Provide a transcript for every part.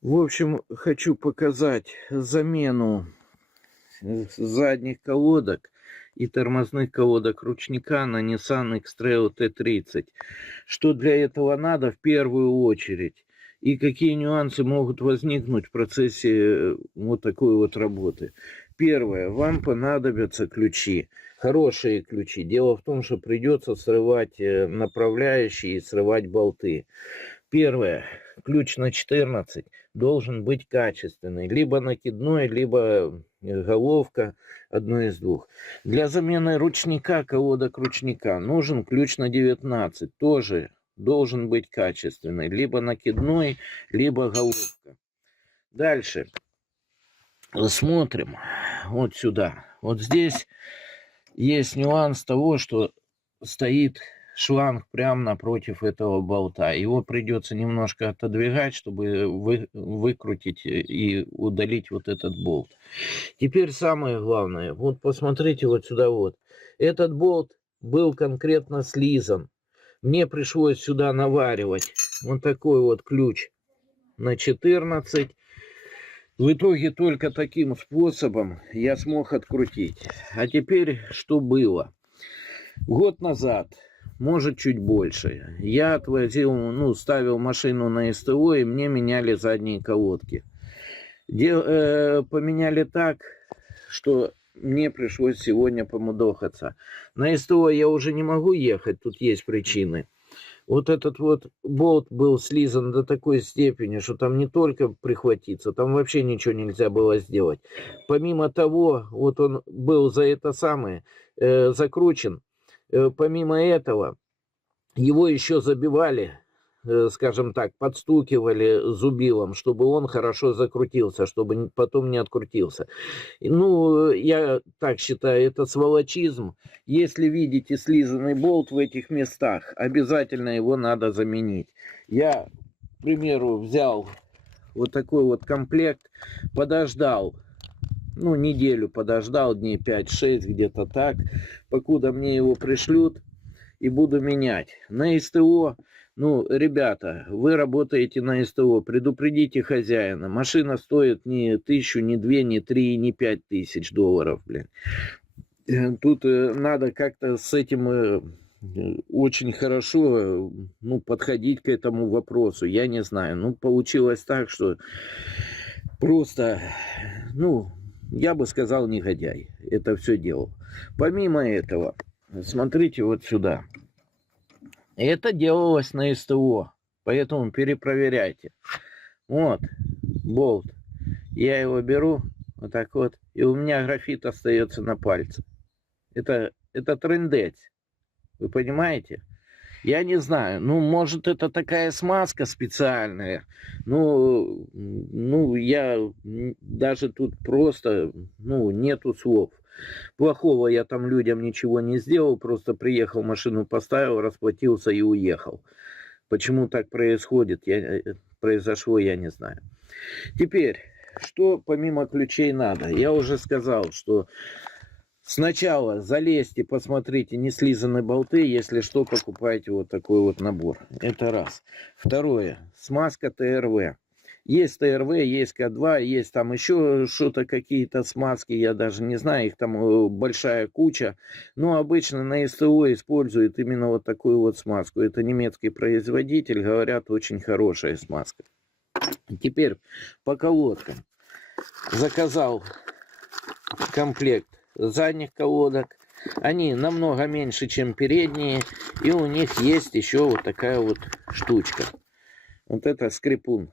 В общем, хочу показать замену задних колодок и тормозных колодок ручника на Nissan X-Trail T30. Что для этого надо в первую очередь? И какие нюансы могут возникнуть в процессе вот такой вот работы? Первое. Вам понадобятся ключи. Хорошие ключи. Дело в том, что придется срывать направляющие и срывать болты. Первое. Ключ на 14 должен быть качественный. Либо накидной, либо головка, одно из двух. Для замены ручника, колодок ручника, нужен ключ на 19. Тоже должен быть качественный. Либо накидной, либо головка. Дальше. Смотрим вот сюда. Вот здесь есть нюанс того, что стоит шланг прямо напротив этого болта. Его придется немножко отодвигать, чтобы выкрутить и удалить вот этот болт. Теперь самое главное. Вот посмотрите вот сюда вот. Этот болт был конкретно слизан. Мне пришлось сюда наваривать вот такой вот ключ на 14. В итоге только таким способом я смог открутить. А теперь что было? Год назад, может чуть больше, я отвозил, ставил машину на СТО, и мне меняли задние колодки. Поменяли так, что мне пришлось сегодня помудохаться. На СТО я уже не могу ехать, тут есть причины. Вот этот вот болт был слизан до такой степени, что там не только прихватиться, там вообще ничего нельзя было сделать. Помимо того, вот он был за это самое закручен. Помимо этого, его еще забивали, скажем так, подстукивали зубилом, чтобы он хорошо закрутился, чтобы потом не открутился. Ну, я так считаю, это сволочизм. Если видите слизанный болт в этих местах, обязательно его надо заменить. Я, к примеру, взял вот такой вот комплект, подождал, неделю подождал, дней 5-6, где-то так, покуда мне его пришлют, и буду менять. На СТО, ребята, вы работаете на СТО, предупредите хозяина. Машина стоит не 1000, не 2, не 3, не 5000 долларов, блин. Тут надо как-то с этим очень хорошо, подходить к этому вопросу. Я не знаю. Получилось так, что просто, я бы сказал, негодяй это все делал. Помимо этого, смотрите вот сюда. Это делалось на СТО, поэтому перепроверяйте. Вот, болт. Я его беру, вот так вот, и у меня графит остается на пальце. Это трындец. Вы понимаете? Я не знаю. Может, это такая смазка специальная. Я даже тут просто, нету слов. Плохого я там людям ничего не сделал, просто приехал, машину поставил, расплатился и уехал. Почему так произошло, я не знаю. Теперь, что помимо ключей надо? Я уже сказал, что сначала залезьте, посмотрите, не слизаны болты, если что, покупайте вот такой вот набор. Это раз. Второе, смазка ТРВ. Есть ТРВ, есть К2, есть там еще что-то, какие-то смазки, я даже не знаю, их там большая куча. Но обычно на СТО используют именно вот такую вот смазку. Это немецкий производитель, говорят, очень хорошая смазка. Теперь по колодкам. Заказал комплект задних колодок. Они намного меньше, чем передние. И у них есть еще вот такая вот штучка. Вот это скрипун.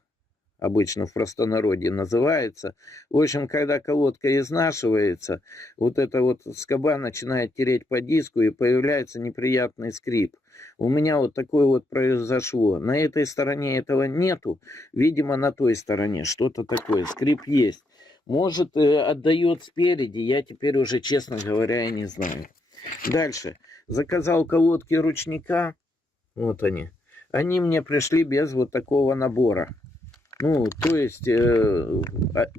Обычно в простонародье называется. В общем, когда колодка изнашивается, вот эта вот скоба начинает тереть по диску, и появляется неприятный скрип. У меня вот такое вот произошло. На этой стороне этого нету. Видимо, на той стороне что-то такое. Скрип есть. Может, отдает спереди. Я теперь уже, честно говоря, и не знаю. Дальше. Заказал колодки ручника. Вот они. Они мне пришли без вот такого набора. То есть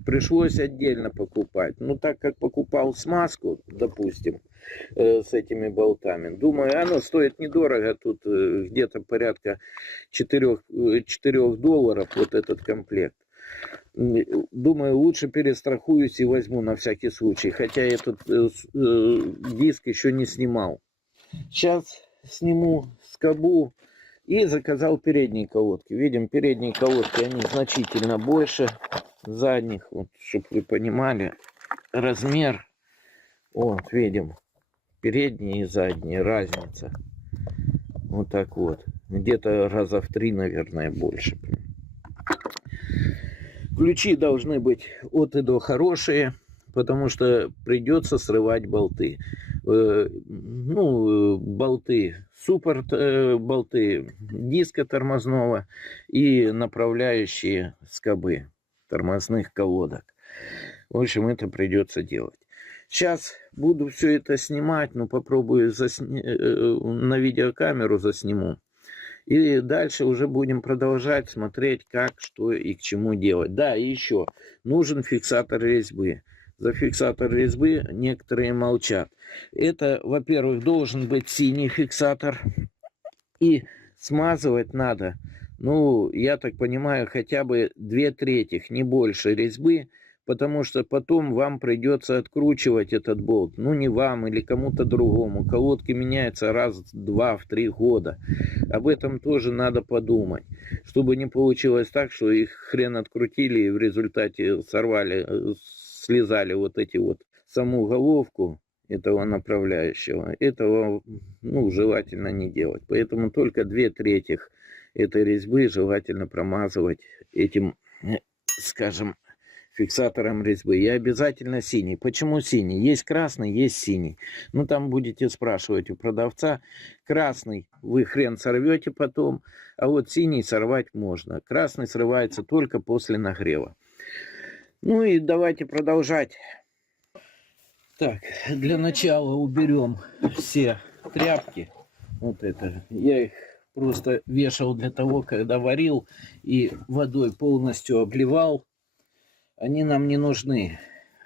пришлось отдельно покупать. Так как покупал смазку, допустим, с этими болтами, думаю, оно стоит недорого, тут где-то порядка 4 долларов вот этот комплект. Думаю, лучше перестрахуюсь и возьму на всякий случай. Хотя этот диск еще не снимал. Сейчас сниму скобу и заказал передние колодки. Видим, передние колодки, они значительно больше задних. Вот, чтобы вы понимали размер. Вот, видим, передние и задние, разница. Вот так вот. Где-то раза в 3, наверное, больше. Ключи должны быть от и до хорошие, потому что придется срывать болты. Болты суппорт, болты диска тормозного и направляющие скобы тормозных колодок. В общем, это придется делать. Сейчас буду все это снимать, но попробую на видеокамеру засниму. И дальше уже будем продолжать смотреть, как, что и к чему делать. Да, и еще нужен фиксатор резьбы. За фиксатор резьбы некоторые молчат. Это, во-первых, должен быть синий фиксатор. И смазывать надо, я так понимаю, хотя бы 2/3, не больше резьбы. Потому что потом вам придется откручивать этот болт. Не вам или кому-то другому. Колодки меняются раз, 2, в 3 года. Об этом тоже надо подумать. Чтобы не получилось так, что их хрен открутили и в результате сорвали, слезали вот эти вот саму головку этого направляющего. Этого, желательно не делать. Поэтому только 2/3 этой резьбы желательно промазывать этим, скажем, фиксатором резьбы. И обязательно синий. Почему синий? Есть красный, есть синий. Там будете спрашивать у продавца. Красный вы хрен сорвете потом, а вот синий сорвать можно. Красный срывается только после нагрева. И давайте продолжать. Так, для начала уберем все тряпки. Вот это. Я их просто вешал для того, когда варил и водой полностью обливал. Они нам не нужны.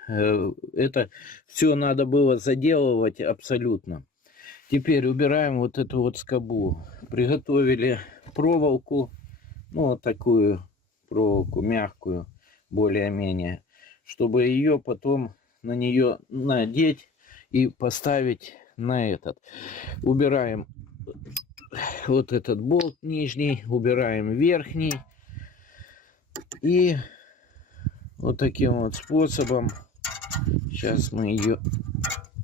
Это все надо было заделывать абсолютно. Теперь убираем вот эту вот скобу. Приготовили проволоку. Вот такую проволоку мягкую, более-менее. Чтобы ее потом на нее надеть и поставить на этот. Убираем вот этот болт нижний. Убираем верхний. И вот таким вот способом сейчас мы ее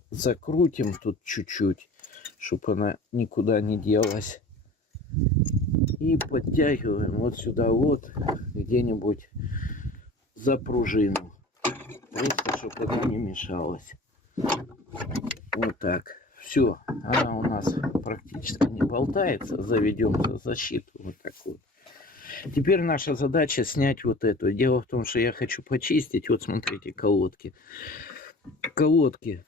закрутим тут чуть-чуть, чтобы она никуда не делась. И подтягиваем вот сюда вот где-нибудь за пружину. Просто, чтобы она не мешалась. Вот так. Все. Она у нас практически не болтается. Заведем за защиту. Вот так вот. Теперь наша задача снять вот эту. Дело в том, что я хочу почистить. Вот смотрите, колодки. Колодки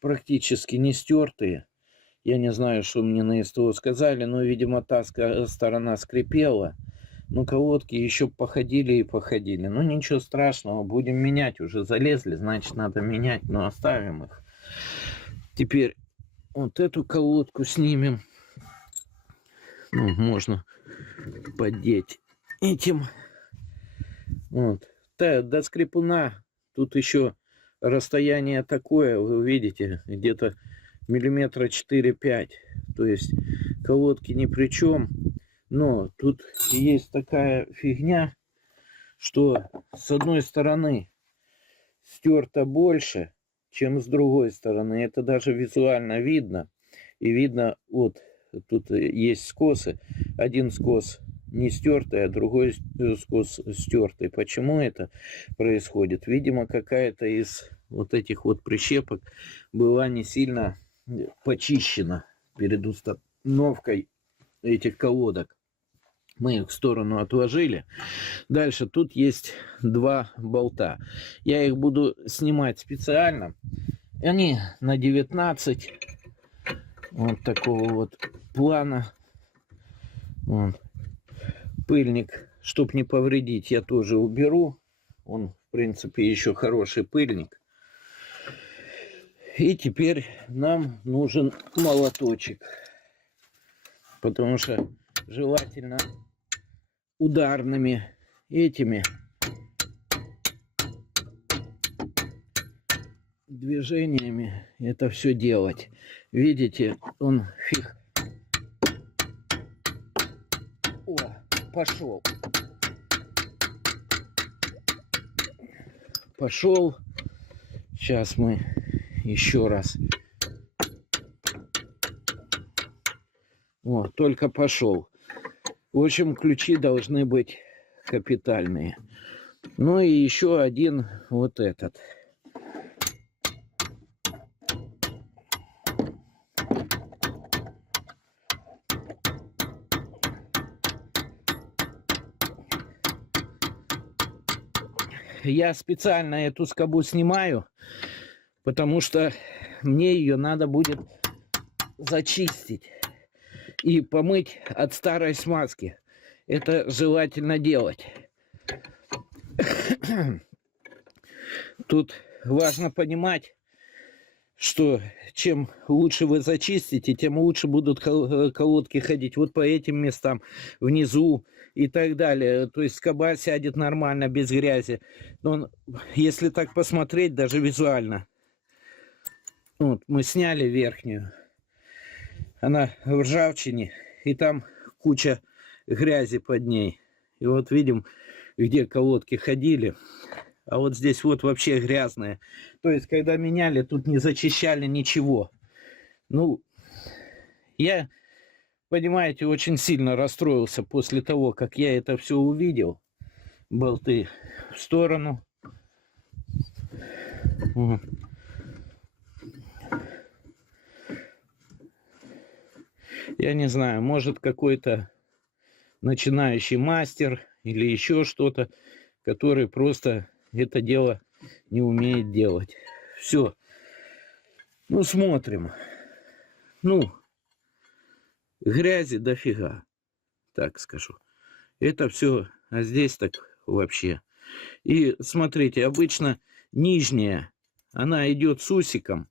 практически не стертые. Я не знаю, что мне на СТО сказали, но, видимо, та сторона скрипела. Колодки еще походили и походили. Ничего страшного, будем менять. Уже залезли, значит, надо менять, но оставим их. Теперь вот эту колодку снимем. Можно поддеть этим. Вот. До скрипуна тут еще расстояние такое, вы видите, где-то миллиметра 4-5. То есть колодки ни при чем. Но тут есть такая фигня, что с одной стороны стерто больше, чем с другой стороны. Это даже визуально видно. И видно, вот тут есть скосы. Один скос не стертый, а другой скос стертый. Почему это происходит? Видимо, какая-то из вот этих вот прищепок была не сильно почищена перед установкой этих колодок. Мы их в сторону отложили. Дальше тут есть два болта. Я их буду снимать специально. Они на 19. Вот такого вот плана. Вот. Пыльник, чтобы не повредить, я тоже уберу. Он, в принципе, еще хороший пыльник. И теперь нам нужен молоточек. Потому что желательно ударными этими движениями это все делать. Видите, он фиг. О, пошел. Пошел. Сейчас мы еще раз. О, только пошел. В общем, ключи должны быть капитальные. Ну и еще один вот этот. Я специально эту скобу снимаю, потому что мне ее надо будет зачистить и помыть от старой смазки. Это желательно делать. Тут важно понимать, что чем лучше вы зачистите, тем лучше будут колодки ходить вот по этим местам, внизу и так далее. То есть скоба сядет нормально, без грязи. Но если так посмотреть, даже визуально. Вот, мы сняли верхнюю. Она в ржавчине, и там куча грязи под ней. И вот видим, где колодки ходили. А вот здесь вот вообще грязная. То есть, когда меняли, тут не зачищали ничего. Ну, я, понимаете, очень сильно расстроился после того, как я это все увидел. Болты в сторону. Я не знаю, может какой-то начинающий мастер или еще что-то, который просто это дело не умеет делать. Все. Ну, смотрим. Ну, грязи дофига, так скажу. Это все, а здесь так вообще. И смотрите, обычно нижняя, она идет с усиком.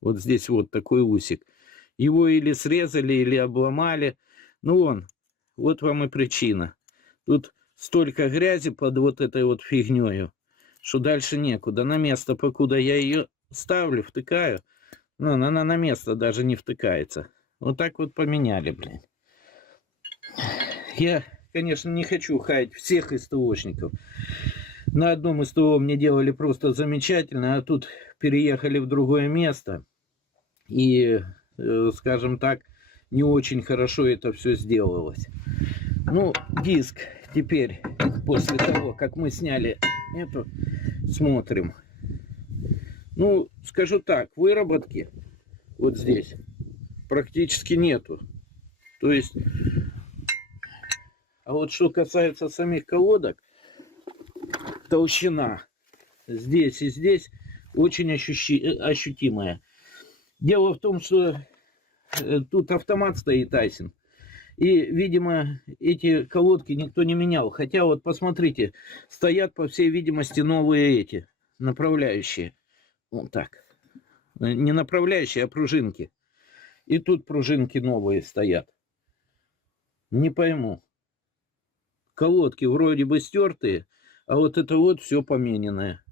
Вот здесь вот такой усик. Его или срезали, или обломали. Ну, вот вам и причина. Тут столько грязи под вот этой вот фигнёю, что дальше некуда. На место, покуда я ее ставлю, втыкаю, ну, она на место даже не втыкается. Вот так вот поменяли, блин. Я, конечно, не хочу хаять всех СТОшников. На одном СТО мне делали просто замечательно, а тут переехали в другое место. И, скажем так, не очень хорошо это все сделалось. Ну, диск теперь, после того, как мы сняли эту, смотрим. Ну, скажу так, выработки вот здесь практически нету. То есть, а вот что касается самих колодок, толщина здесь и здесь очень ощутимая. Дело в том, что тут автомат стоит Тайсон. И, видимо, эти колодки никто не менял. Хотя вот посмотрите, стоят, по всей видимости, новые эти направляющие. Вот так. Не направляющие, а пружинки. И тут пружинки новые стоят. Не пойму. Колодки вроде бы стертые, а вот это вот все помененное.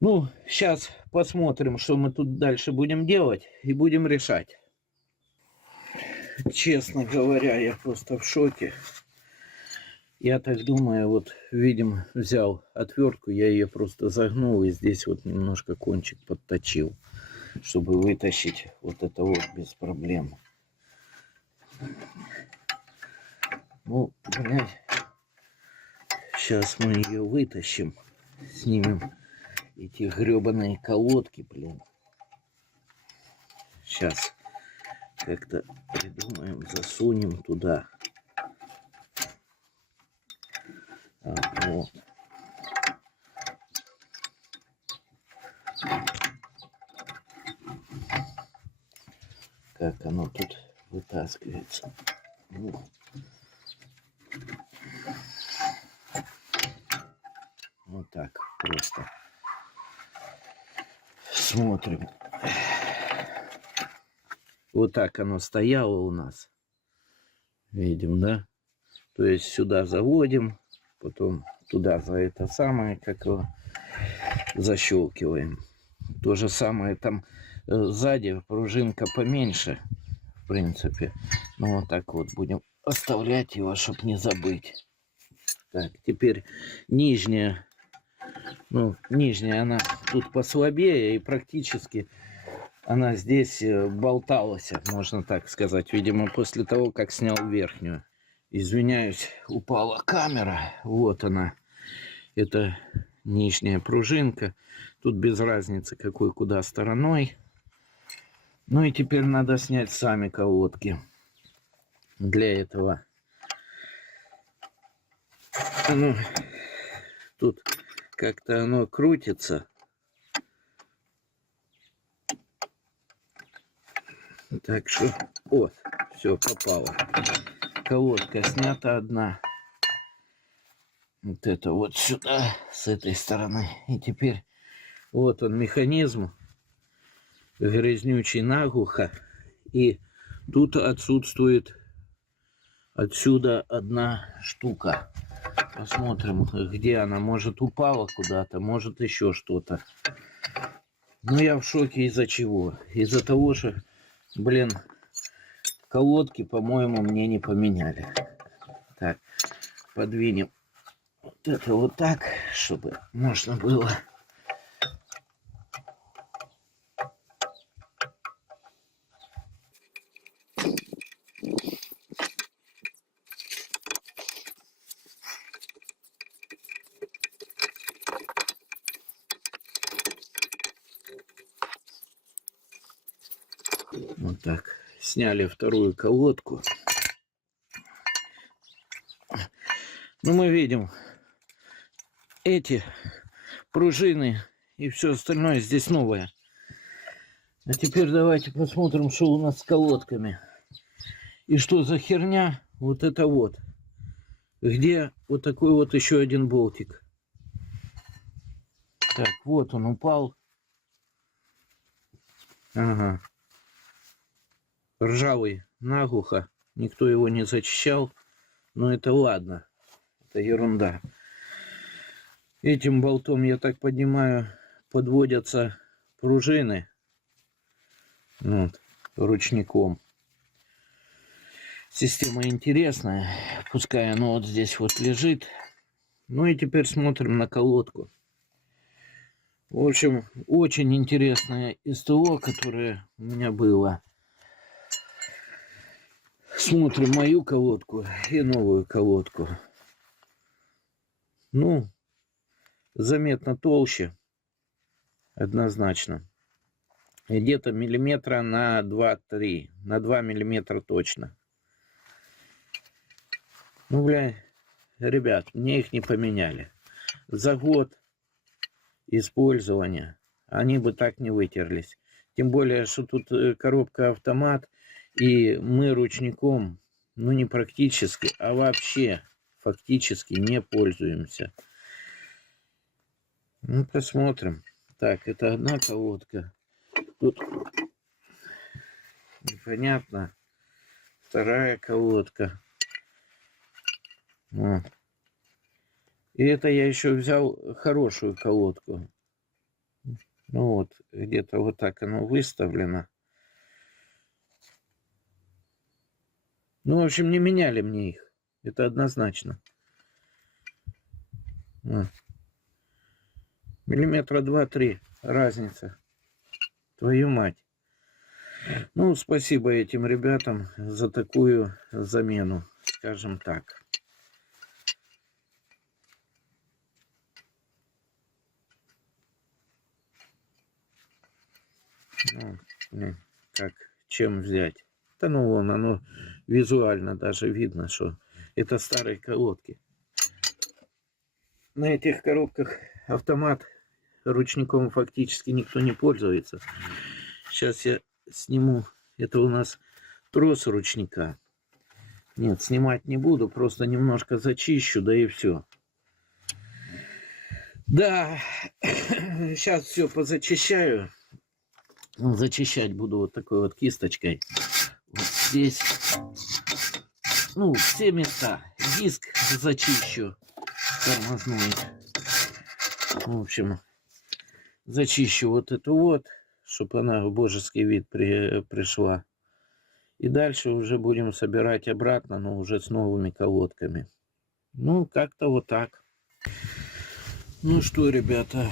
Ну, сейчас посмотрим, что мы тут дальше будем делать, и будем решать. Честно говоря, я просто в шоке. Я так думаю, вот, видимо, взял отвертку, я ее просто загнул и здесь вот немножко кончик подточил, чтобы вытащить вот это вот без проблем. Ну, блядь, сейчас мы ее вытащим, снимем эти гребаные колодки, блин. Сейчас как-то придумаем, засунем туда. Вот. Как оно тут вытаскивается. Вот так просто. Смотрим. Вот так оно стояло у нас. Видим, да? То есть сюда заводим, потом туда за это самое, как его, защелкиваем. То же самое там сзади пружинка поменьше, в принципе. Ну, вот так вот будем оставлять его, чтобы не забыть. Так, теперь нижняя. Ну, нижняя она тут послабее, и практически она здесь болталась, можно так сказать. Видимо, после того, как снял верхнюю. Извиняюсь, упала камера. Вот она. Это нижняя пружинка. Тут без разницы, какой куда стороной. Ну и теперь надо снять сами колодки. Для этого. Ну, тут как-то оно крутится. Так что, вот, все, попало. Колодка снята одна. Вот это вот сюда, с этой стороны. И теперь вот он механизм. Грязнючий наглухо. И тут отсутствует отсюда одна штука. Посмотрим, где она. Может, упала куда-то, может, еще что-то. Но я в шоке из-за чего? Из-за того, что, блин, колодки, по-моему, мне не поменяли. Так, подвинем вот это вот так, чтобы можно было. Вот так. Сняли вторую колодку. Ну, мы видим эти пружины и все остальное здесь новое. А теперь давайте посмотрим, что у нас с колодками. И что за херня вот это вот. Где вот такой вот еще один болтик. Так, вот он упал. Ага. Ржавый наглухо. Никто его не зачищал. Но это ладно. Это ерунда. Этим болтом, я так понимаю, подводятся пружины. Вот, ручником. Система интересная. Пускай оно вот здесь вот лежит. Ну и теперь смотрим на колодку. В общем, очень интересное СТО, которое у меня было. Смотрим мою колодку и новую колодку. Ну, заметно толще. Однозначно. Где-то миллиметра на 2-3. На 2 миллиметра точно. Ну, бля, ребят, мне их не поменяли. За год использования они бы так не вытерлись. Тем более, что тут коробка автомат, и мы ручником, ну не практически, а вообще фактически не пользуемся. Ну, посмотрим. Так, это одна колодка. Тут непонятно. Вторая колодка. Вот. И это я еще взял хорошую колодку. Ну вот, где-то вот так оно выставлено. Ну, в общем, не меняли мне их. Это однозначно. Вот. Миллиметра 2-3 разница. Твою мать. Ну, спасибо этим ребятам за такую замену, скажем так. Ну, блин, как, чем взять? Да ну вон, оно визуально даже видно, что это старые колодки. На этих коробках автомат ручником фактически никто не пользуется. Сейчас я сниму. Это у нас трос ручника. Нет, снимать не буду, просто немножко зачищу, да и все. Да, сейчас все позачищаю. Зачищать буду вот такой вот кисточкой. Вот здесь. Ну, все места. Диск зачищу. Тормозной. В общем, Зачищу вот эту вот, чтобы она в божеский вид пришла. И дальше уже будем собирать обратно, но уже с новыми колодками. Ну, как-то вот так. Ну что, ребята.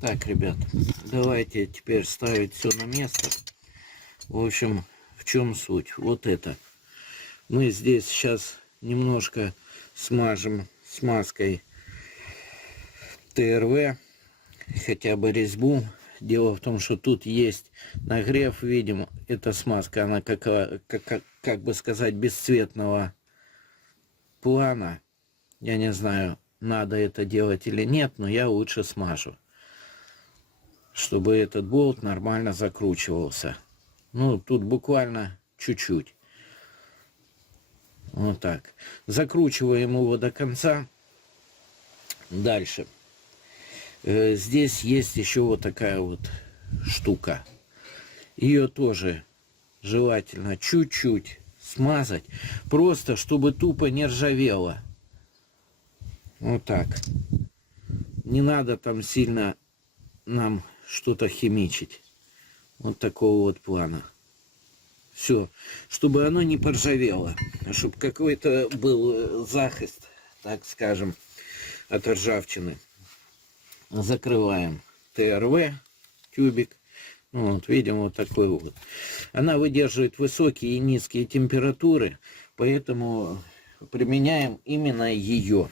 Так, ребят, давайте теперь ставить все на место. В общем, в чем суть? Вот это. Мы здесь сейчас немножко смажем смазкой ТРВ, хотя бы резьбу. Дело в том, что тут есть нагрев, видимо, эта смазка, она как бы сказать, бесцветного плана. Я не знаю, надо это делать или нет, но я лучше смажу, чтобы этот болт нормально закручивался. Ну, тут буквально чуть-чуть. Вот так. Закручиваем его до конца. Дальше. Здесь есть еще вот такая вот штука. Ее тоже желательно чуть-чуть смазать. Просто, чтобы тупо не ржавело. Вот так. Не надо там сильно нам что-то химичить. Вот такого вот плана. Все. Чтобы оно не поржавело. Чтобы какой-то был захист, так скажем, от ржавчины. Закрываем ТРВ, тюбик. Ну, вот видим, вот такой вот. Она выдерживает высокие и низкие температуры, поэтому применяем именно ее.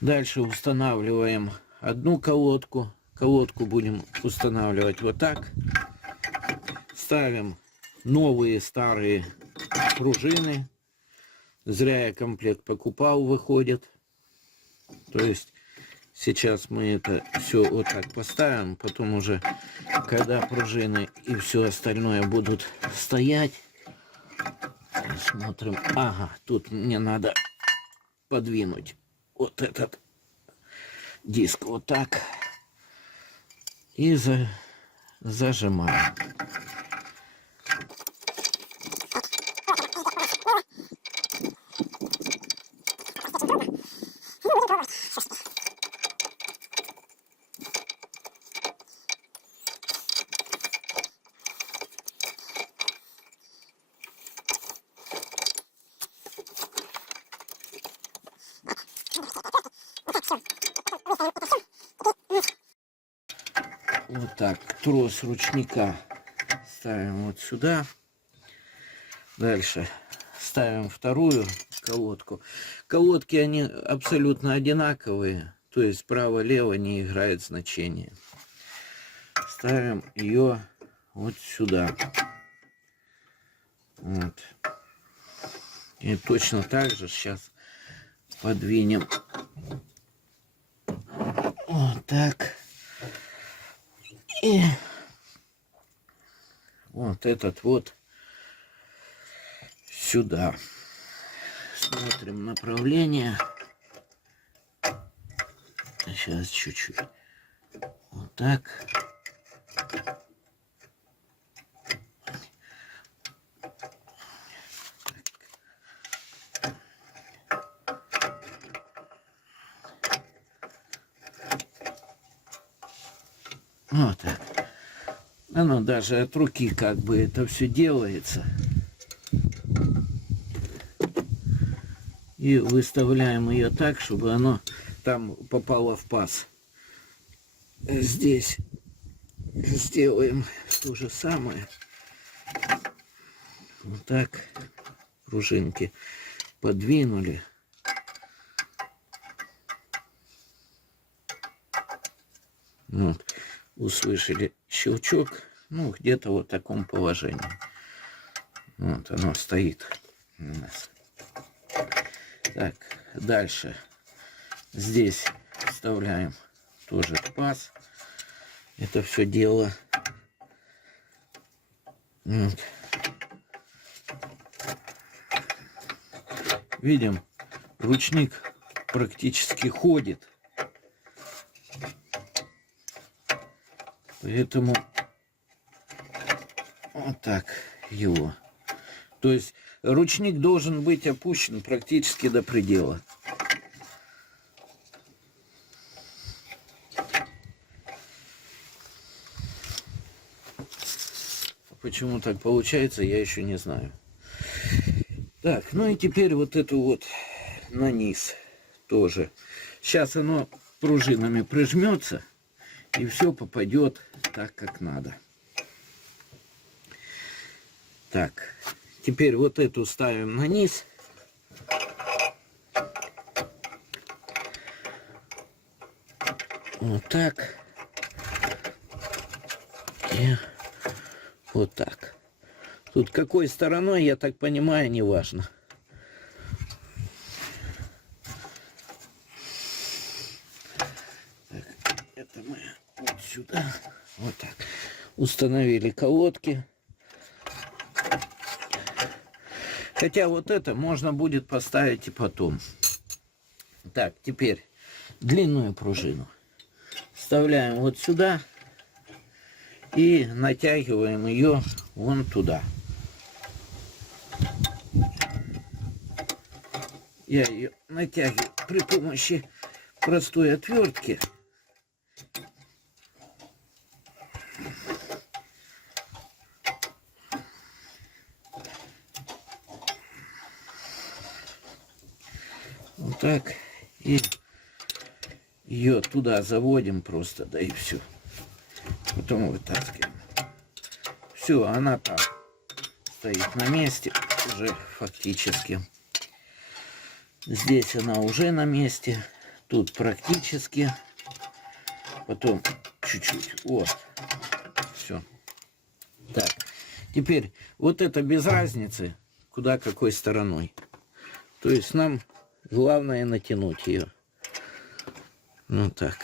Дальше устанавливаем одну колодку. Колодку будем устанавливать вот так. Ставим новые старые пружины. Зря я комплект покупал, выходит. То есть сейчас мы это все вот так поставим, потом уже, когда пружины и все остальное будут стоять, смотрим. Ага, тут мне надо подвинуть вот этот диск вот так и зажимаем. Вот так, трос ручника ставим вот сюда. Дальше ставим вторую колодку. Колодки, они абсолютно одинаковые, то есть право-лево не играет значения. Ставим ее вот сюда. Вот. И точно так же сейчас подвинем. Вот так. И вот этот вот сюда. Смотрим направление. Сейчас чуть-чуть. Вот так. Вот так. Оно даже от руки как бы это все делается. И выставляем ее так, чтобы оно там попало в паз. Здесь сделаем то же самое. Вот так. Пружинки подвинули. Вот. Услышали щелчок. Ну, где-то вот в таком положении. Вот оно стоит у нас. Так, дальше. Здесь вставляем тоже паз. Это все дело. Вот. Видим, ручник практически ходит. Поэтому вот так его. То есть ручник должен быть опущен практически до предела. Почему так получается, я еще не знаю. Так, ну и теперь вот эту вот на низ тоже. Сейчас оно пружинами прижмется, и все попадет так, как надо. Так, теперь вот эту ставим на низ. Вот так. И вот так. Тут какой стороной, я так понимаю, не важно. Так, это мы вот сюда. Вот так. Установили колодки. Хотя вот это можно будет поставить и потом. Так, теперь длинную пружину вставляем вот сюда и натягиваем ее вон туда. Я ее натягиваю при помощи простой отвертки. Вот так. И ее туда заводим просто, да и все. Потом вытаскиваем. Все, она там стоит на месте уже фактически. Здесь она уже на месте. Тут практически. Потом чуть-чуть. Вот. Все. Так. Теперь вот это без разницы, куда какой стороной. То есть нам главное натянуть ее. Ну так.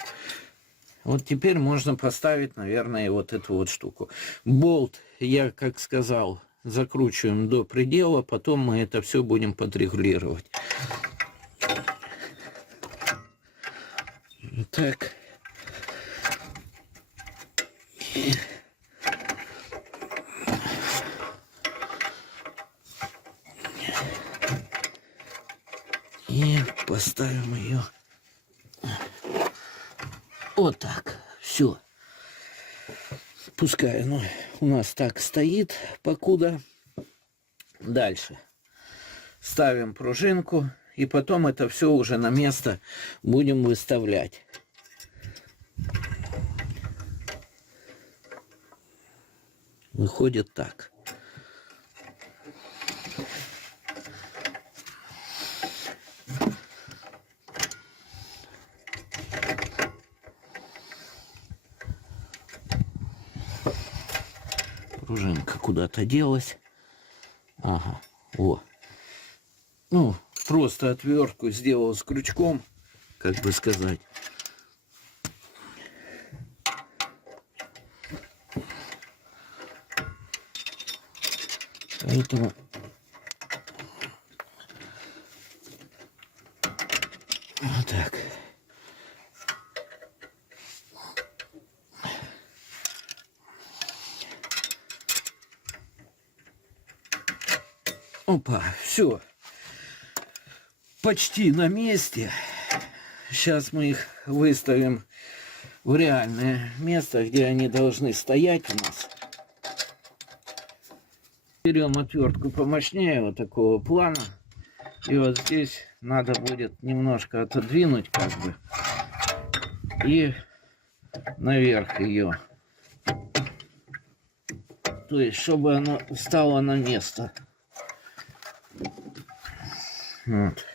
Вот теперь можно поставить, наверное, вот эту вот штуку. Болт, я, как сказал, закручиваем до предела, потом мы это все будем подрегулировать. Так. И поставим ее вот так. Все. Пускай оно у нас так стоит, покуда. Дальше. Ставим пружинку. И потом это все уже на место будем выставлять. Выходит так. Пружинка куда-то делась. Ага, о. Ну, просто отвертку сделал с крючком, как бы сказать. Поэтому вот так. Опа, все. Почти на месте. Сейчас мы их выставим в реальное место, где они должны стоять у нас. Берем отвертку помощнее, вот такого плана. И вот здесь надо будет немножко отодвинуть, как бы. И наверх ее. То есть, чтобы оно встало на место. Вот.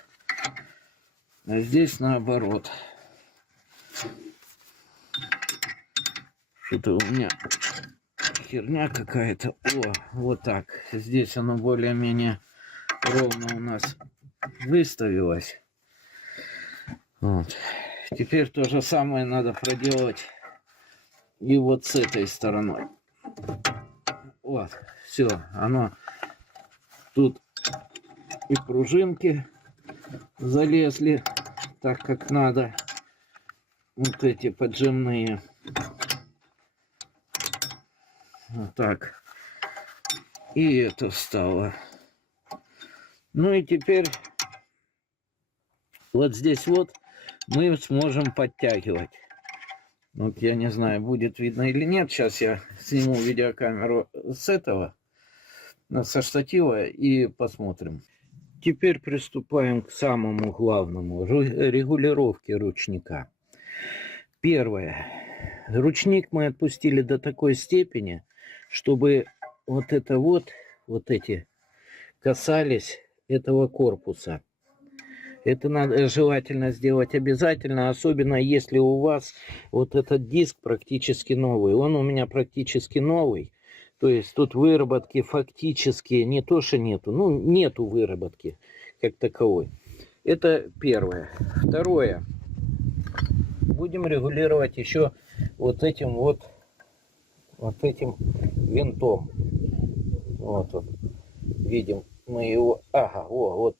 А здесь наоборот. Что-то у меня херня какая-то. О, вот так. Здесь оно более-менее ровно у нас выставилось. Вот. Теперь то же самое надо проделать и вот с этой стороной. Вот. Все. Оно тут и пружинки залезли так, как надо. Вот эти поджимные. Вот так. И это встало. Ну и теперь вот здесь вот мы сможем подтягивать. Вот я не знаю, будет видно или нет. Сейчас я сниму видеокамеру с этого, со штатива, и посмотрим. Теперь приступаем к самому главному, регулировке ручника. Первое. Ручник мы отпустили до такой степени, чтобы вот эти касались этого корпуса. Это надо желательно сделать обязательно, особенно если у вас вот этот диск практически новый. Он у меня практически новый. То есть тут выработки фактически не то, что нету. Ну, нету выработки как таковой. Это первое. Второе. Будем регулировать еще вот этим винтом. Вот он. Видим мы его. Ага, вот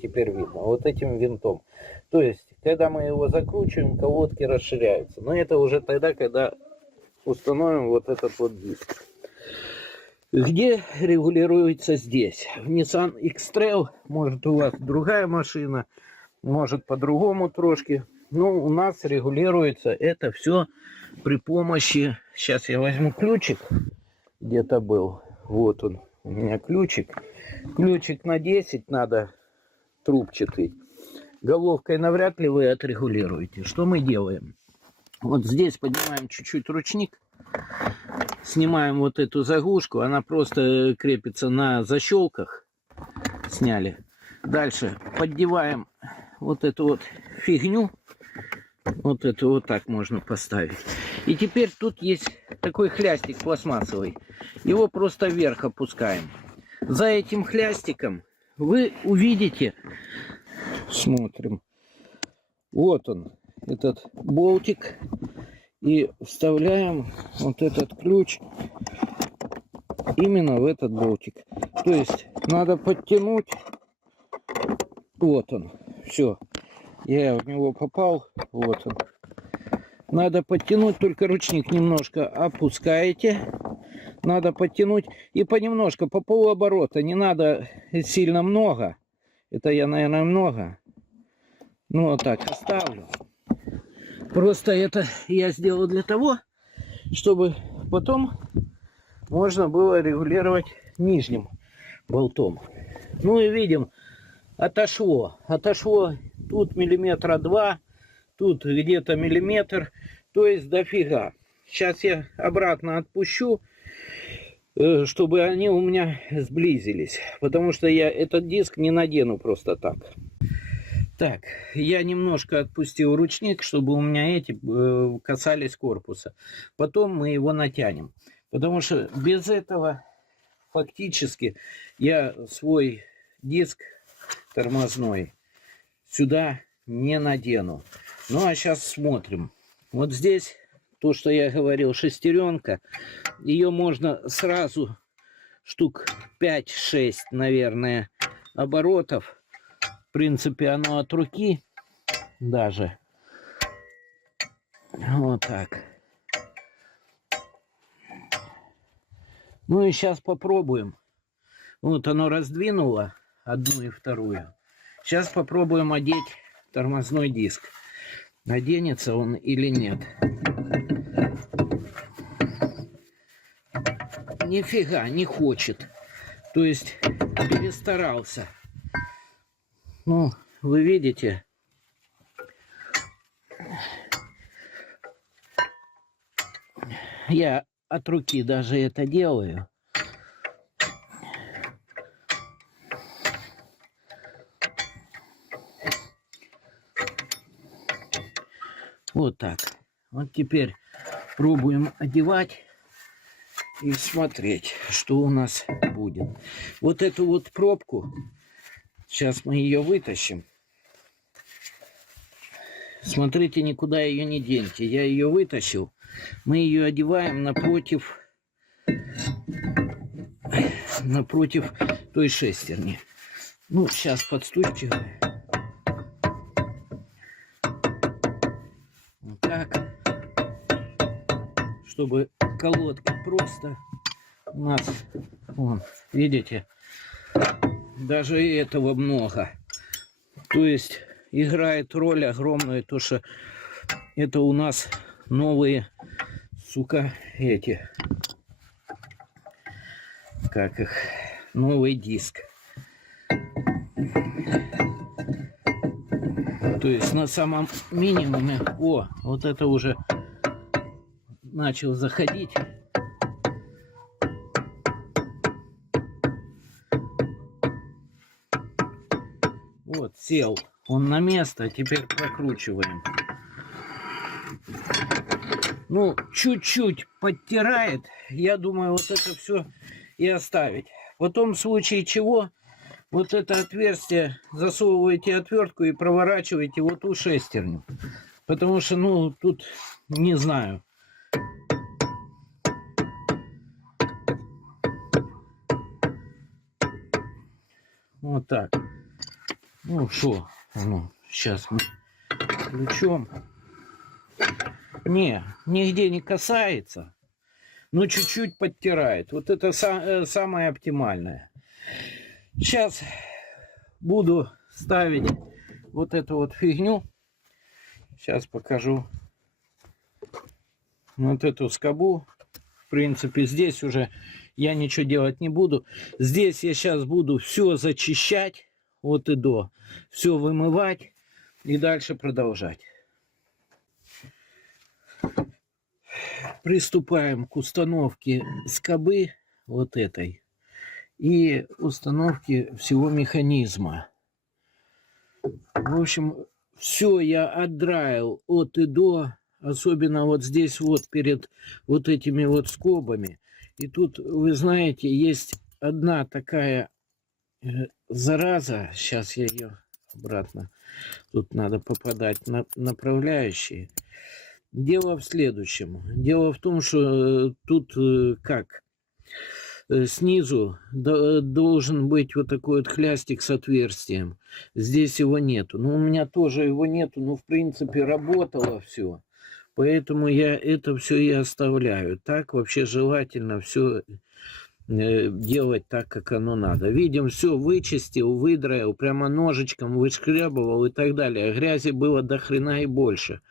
теперь видно. Вот этим винтом. То есть, когда мы его закручиваем, колодки расширяются. Но это уже тогда, когда установим вот этот вот диск. Где регулируется здесь? В Nissan X-Trail, может у вас другая машина, может по-другому трошки. Но у нас регулируется это все при помощи... Сейчас я возьму ключик, где-то был. Вот он, у меня ключик. Ключик на 10 надо, трубчатый. Головкой навряд ли вы отрегулируете. Что мы делаем? Вот здесь поднимаем чуть-чуть ручник. Снимаем вот эту заглушку. Она просто крепится на защелках. Сняли. Дальше поддеваем вот эту вот фигню. Вот это вот так можно поставить. И теперь тут есть такой хлястик пластмассовый. Его просто вверх опускаем. За этим хлястиком вы увидите... Смотрим. Вот он, этот болтик. И вставляем вот этот ключ именно в этот болтик. То есть надо подтянуть. Вот он. Все. Я в него попал. Вот он. Надо подтянуть, только ручник немножко опускаете. Надо подтянуть и понемножку, по полуоборота. Не надо сильно много. Это я, наверное, много. Ну, вот так оставлю. Просто это я сделал для того, чтобы потом можно было регулировать нижним болтом. Ну и видим, отошло. Отошло тут миллиметра 2, тут где-то миллиметр. То есть дофига. Сейчас я обратно отпущу, чтобы они у меня сблизились. Потому что я этот диск не надену просто так. Так, я немножко отпустил ручник, чтобы у меня эти касались корпуса. Потом мы его натянем. Потому что без этого фактически я свой диск тормозной сюда не надену. Ну а сейчас смотрим. Вот здесь то, что я говорил, шестеренка. Ее можно сразу штук 5-6, наверное, оборотов. В принципе, оно от руки даже. Вот так. Ну и сейчас попробуем. Вот оно раздвинуло одну и вторую. Сейчас попробуем одеть тормозной диск. Наденется он или нет. Нифига не хочет. То есть перестарался. Ну, вы видите, я от руки даже это делаю. Вот так. Вот теперь пробуем одевать и смотреть, что у нас будет. Вот эту вот пробку, сейчас мы ее вытащим. Смотрите, никуда ее не деньте. Я ее вытащил. Мы ее одеваем напротив той шестерни. Ну, сейчас подстукиваем. Вот так. Чтобы колодки просто у нас, вон, видите, даже и этого много. То есть играет роль огромную то, что это у нас новые, сука, эти, как их, новый диск. То есть на самом минимуме, о, вот это уже начал заходить. Вот, сел он на место, теперь прокручиваем. Ну, чуть-чуть подтирает, я думаю, вот это все и оставить. Потом в случае чего, вот это отверстие засовываете отвертку и проворачиваете вот ту шестерню. Потому что, ну, тут не знаю. Вот так. Ну, что, ну, сейчас мы ключом. Не, нигде не касается, но чуть-чуть подтирает. Вот это самое оптимальное. Сейчас буду ставить вот эту вот фигню. Сейчас покажу. Вот эту скобу. В принципе, здесь уже я ничего делать не буду. Здесь я сейчас буду все зачищать от и до. Все вымывать и дальше продолжать. Приступаем к установке скобы вот этой и установке всего механизма. В общем, все я отдраил от и до, особенно вот здесь вот перед вот этими вот скобами. И тут, вы знаете, есть одна такая зараза. Сейчас я ее обратно. Тут надо попадать на направляющие. Дело в следующем. Дело в том, что тут как снизу должен быть вот такой вот хлястик с отверстием. Здесь его нету. Ну, у меня тоже его нету, но в принципе работало все. Поэтому я это все и оставляю. Так вообще желательно все делать так, как оно надо. Видим, все вычистил, выдраил, прямо ножичком вышкрябывал и так далее. Грязи было до хрена и больше.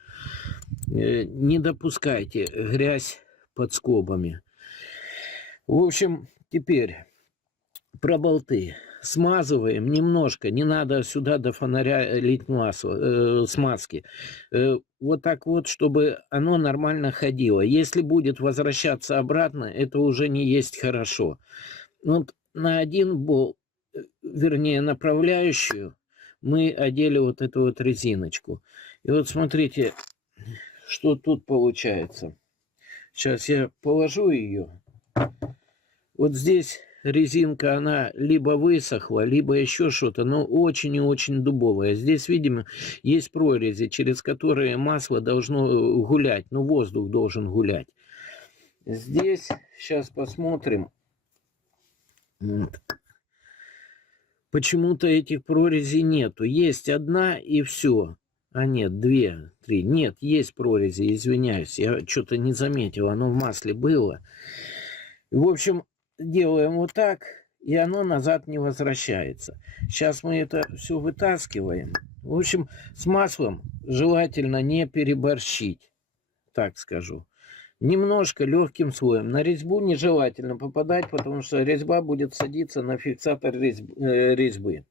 Не допускайте грязь под скобами. В общем, теперь про болты. Смазываем немножко. Не надо сюда до фонаря лить масло, смазки. Вот так вот, чтобы оно нормально ходило. Если будет возвращаться обратно, это уже не есть хорошо. Вот на один болт, вернее направляющую, мы одели вот эту вот резиночку. И вот смотрите, что тут получается. Сейчас я положу ее. Вот здесь резинка, она либо высохла, либо еще что-то, но очень и очень дубовая. Здесь, видимо, есть прорези, через которые масло должно гулять, но воздух должен гулять. Здесь, сейчас посмотрим. Почему-то этих прорезей нету. Есть одна и все. А нет, две, три. Нет, есть прорези, извиняюсь. Я что-то не заметил, оно в масле было. В общем, делаем вот так, и оно назад не возвращается. Сейчас мы это все вытаскиваем. В общем, с маслом желательно не переборщить, так скажу. Немножко легким слоем. На резьбу нежелательно попадать, потому что резьба будет садиться на фиксатор резьбы.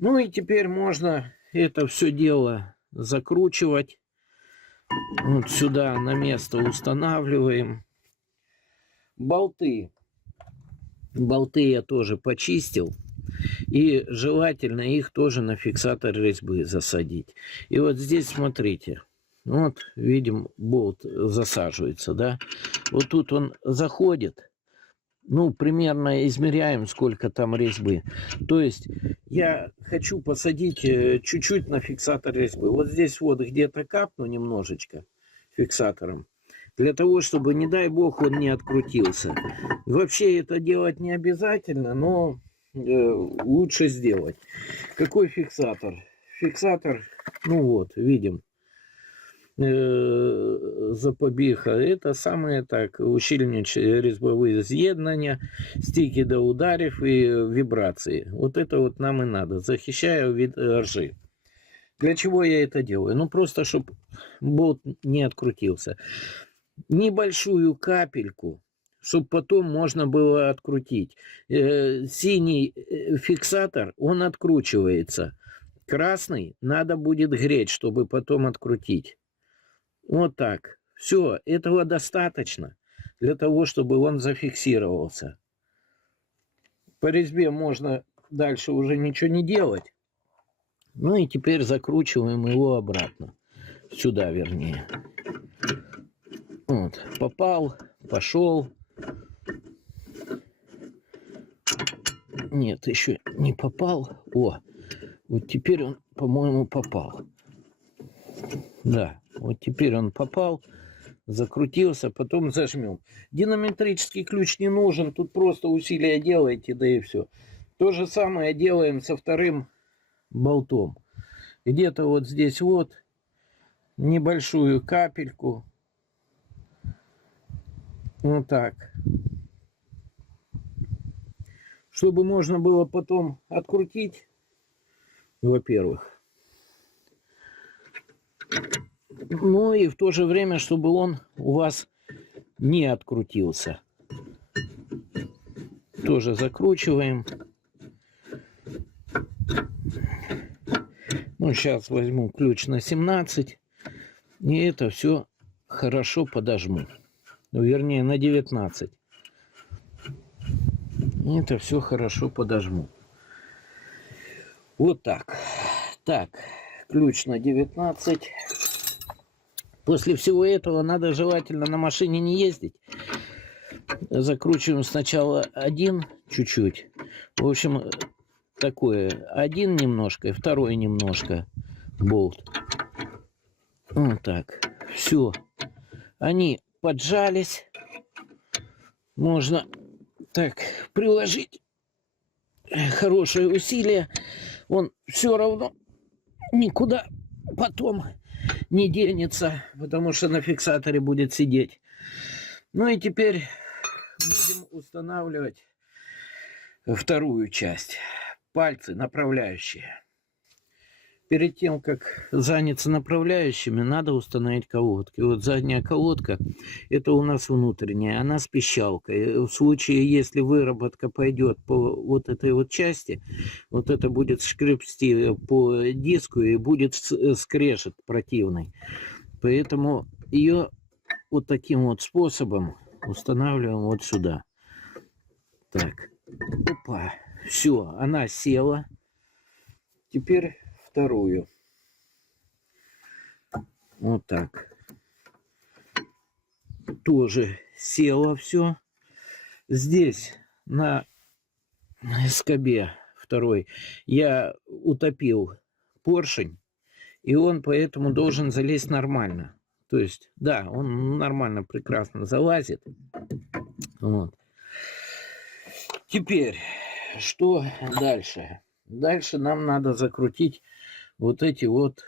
Ну и теперь можно это все дело закручивать. Вот сюда на место устанавливаем. Болты. Болты я тоже почистил. И желательно их тоже на фиксатор резьбы засадить. И вот здесь смотрите. Вот, видим, болт засаживается, да. Вот тут он заходит. Ну, примерно измеряем, сколько там резьбы. То есть я хочу посадить чуть-чуть на фиксатор резьбы. Вот здесь вот где-то капну немножечко фиксатором. Для того, чтобы, не дай бог, он не открутился. Вообще это делать не обязательно, но лучше сделать. Какой фиксатор? Фиксатор, ну вот, видим. Запобіга. Это саме так, ущільнюючі різьбові з'єднання, стійкі до ударів і вібрації. Вот это вот нам и надо. Захищаю від ржи. Для чего я это делаю? Ну, просто, чтобы болт не открутился. Небольшую капельку, чтобы потом можно было открутить. Синий фиксатор, он откручивается. Красный надо будет греть, чтобы потом открутить. Вот так. Все, этого достаточно для того, чтобы он зафиксировался. По резьбе можно дальше уже ничего не делать. Ну и теперь закручиваем его обратно. Сюда, вернее. Вот, попал, пошел. Нет, еще не попал. О, вот теперь он, по-моему, попал. Да, вот теперь он попал, закрутился, потом зажмем. Динамометрический ключ не нужен, тут просто усилия делаете, да и все. То же самое делаем со вторым болтом. Где-то вот здесь вот небольшую капельку. Вот так. Чтобы можно было потом открутить, во-первых. Ну и в то же время, чтобы он у вас не открутился. Тоже закручиваем. Ну, сейчас возьму ключ на 17. И это все хорошо подожму. Ну, вернее, на 19. И это все хорошо подожму. Вот так. Так, ключ на 19. После всего этого надо желательно на машине не ездить. Закручиваем сначала один чуть-чуть. В общем, такое. Один немножко и второй немножко болт. Вот так. Все. Они поджались. Можно так приложить хорошее усилие. Он все равно никуда потом не денется, потому что на фиксаторе будет сидеть. Ну и теперь будем устанавливать вторую часть. Пальцы направляющие. Перед тем, как заняться направляющими, надо установить колодки. Вот задняя колодка, это у нас внутренняя, она с пищалкой. В случае, если выработка пойдет по вот этой вот части, вот это будет шкребсти по диску и будет скрежет противный. Поэтому ее вот таким вот способом устанавливаем вот сюда. Так, опа, все, она села. Теперь вторую. Вот так. Тоже село все. Здесь на скобе второй я утопил поршень, и он поэтому должен залезть нормально. То есть, да, он нормально, прекрасно залазит. Вот. Теперь, что дальше? Дальше нам надо закрутить вот эти вот,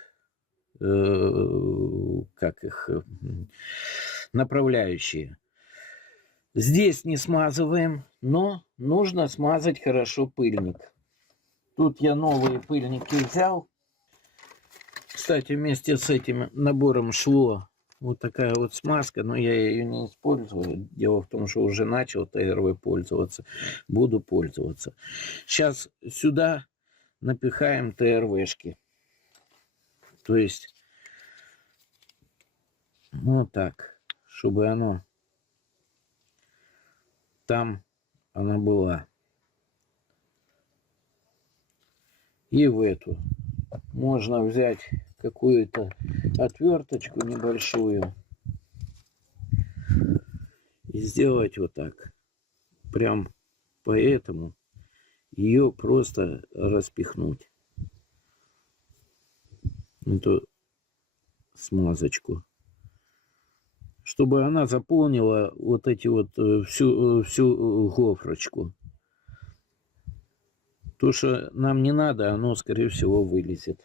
как их, направляющие. Здесь не смазываем, но нужно смазать хорошо пыльник. Тут я новые пыльники взял. Кстати, вместе с этим набором шло вот такая вот смазка, но я ее не использую. Дело в том, что уже начал ТРВ пользоваться. Буду пользоваться. Сейчас сюда напихаем ТРВшки. То есть вот так, чтобы оно там она была. И в эту можно взять какую-то отверточку небольшую и сделать вот так. Прям поэтому ее просто распихнуть. Эту смазочку. Чтобы она заполнила вот эти вот всю гофрочку. То, что нам не надо, оно, скорее всего, вылезет.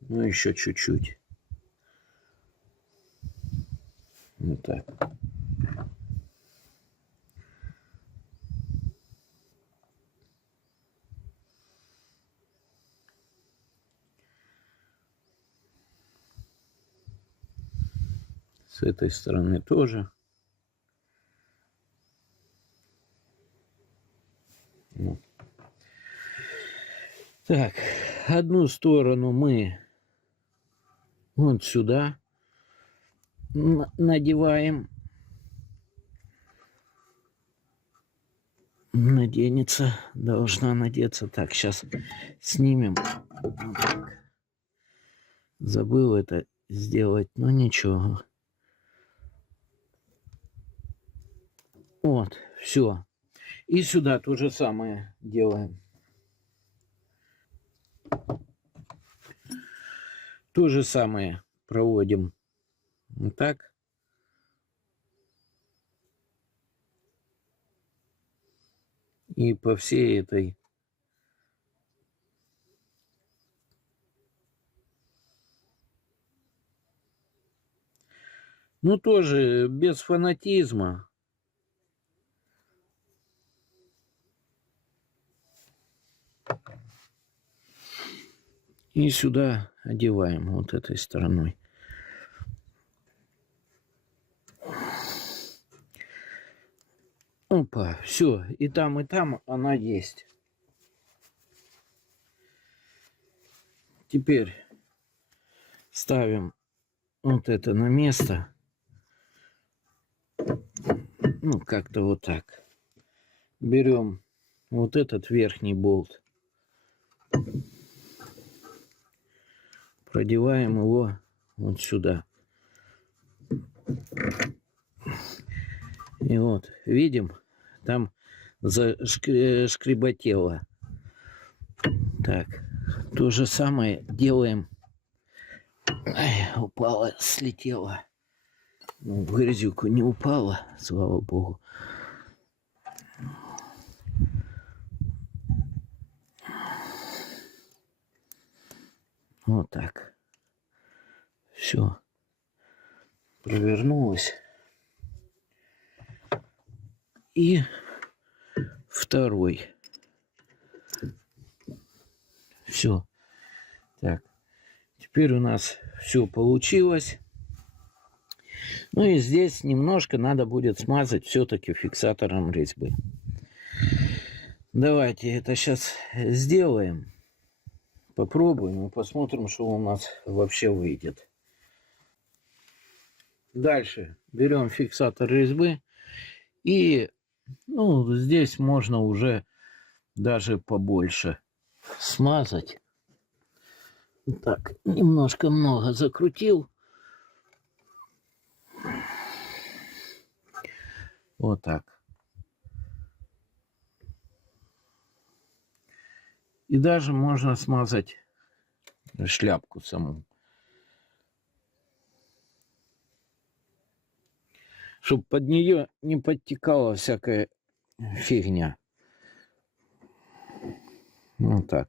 Ну, еще чуть-чуть. Вот так. С этой стороны тоже. Ну. Так, одну сторону мы вот сюда надеваем. Наденется, должна надеться. Так, сейчас снимем. Вот так. Забыл это сделать, но ничего. Вот, все. И сюда то же самое делаем. То же самое проводим. Вот так. И по всей этой. Ну, тоже без фанатизма. И сюда одеваем вот этой стороной. Опа, все, и там она есть. Теперь ставим вот это на место. Ну, как-то вот так. Берем вот этот верхний болт. Продеваем его вот сюда. И вот, видим, там зашкреботело. Так, то же самое делаем. Ай, упала, слетела. Ну, в грязюку не упала, слава богу. Вот так. Все. Провернулось. И второй. Все. Так. Теперь у нас все получилось. Ну и здесь немножко надо будет смазать все-таки фиксатором резьбы. Давайте это сейчас сделаем. Попробуем и посмотрим, что у нас вообще выйдет. Дальше берем фиксатор резьбы. И ну, здесь можно уже даже побольше смазать. Так, немножко много закрутил. Вот так. И даже можно смазать шляпку саму. Чтобы под нее не подтекала всякая фигня. Вот так.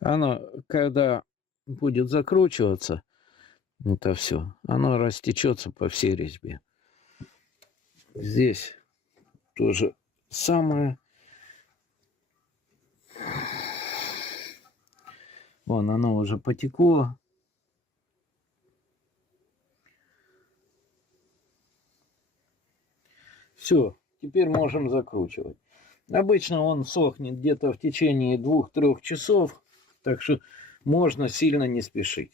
Оно, когда будет закручиваться, это все, оно растечется по всей резьбе. Здесь тоже самое. Вон оно уже потекло. Все, теперь можем закручивать. Обычно он сохнет где-то в течение 2-3 часов, так что можно сильно не спешить.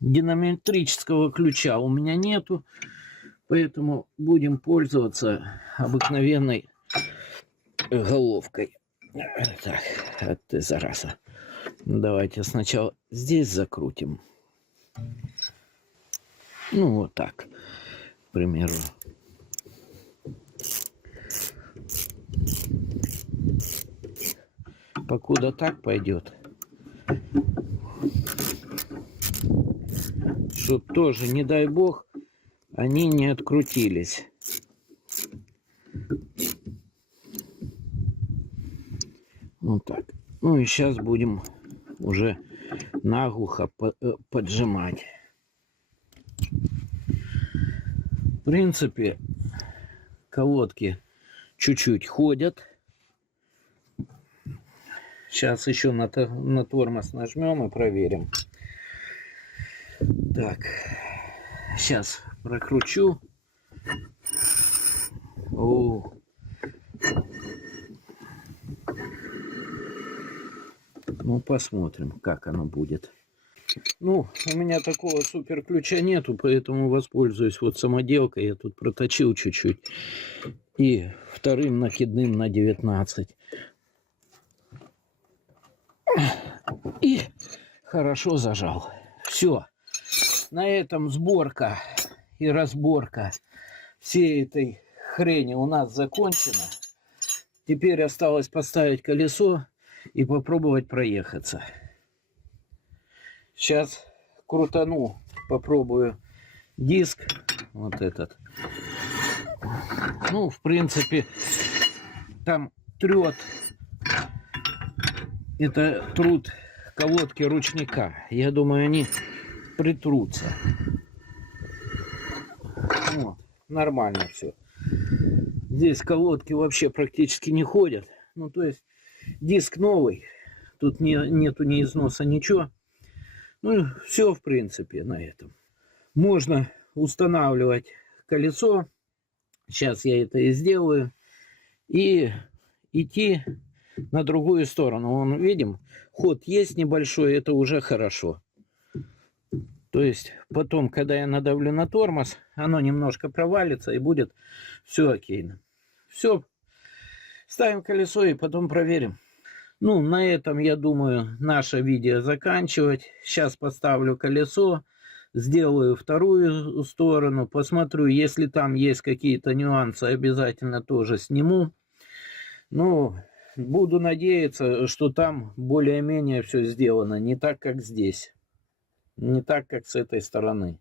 Динамометрического ключа у меня нету, поэтому будем пользоваться обыкновенной головкой. Так, ты зараза. Давайте сначала здесь закрутим. Ну, вот так, к примеру. Покуда так пойдет. Чтоб тоже, не дай бог, они не открутились. Вот так. Ну и сейчас будем уже наглухо поджимать. В принципе, колодки чуть-чуть ходят. Сейчас еще на тормоз нажмем и проверим. Так, сейчас прокручу. О. Ну, посмотрим, как оно будет. Ну, у меня такого супер ключа нету, поэтому воспользуюсь вот самоделкой. Я тут проточил чуть-чуть. И вторым накидным на 19. И хорошо зажал. Все. На этом сборка и разборка всей этой хрени у нас закончена. Теперь осталось поставить колесо и попробовать проехаться. Сейчас крутану, попробую диск вот этот. Ну, в принципе, там трет. Это труд колодки ручника. Я думаю, они притрутся. Вот, нормально все. Здесь колодки вообще практически не ходят. Ну, то есть диск новый. Тут нету ни износа, ничего. Ну, все, в принципе, на этом. Можно устанавливать колесо. Сейчас я это и сделаю. И идти на другую сторону. Вон, видим, ход есть небольшой, это уже хорошо. То есть потом, когда я надавлю на тормоз, оно немножко провалится и будет все окейно. Все. Ставим колесо и потом проверим. Ну, на этом, я думаю, наше видео заканчивать. Сейчас поставлю колесо, сделаю вторую сторону, посмотрю, если там есть какие-то нюансы, обязательно тоже сниму. Ну, буду надеяться, что там более-менее все сделано, не так, как здесь. Не так, как с этой стороны.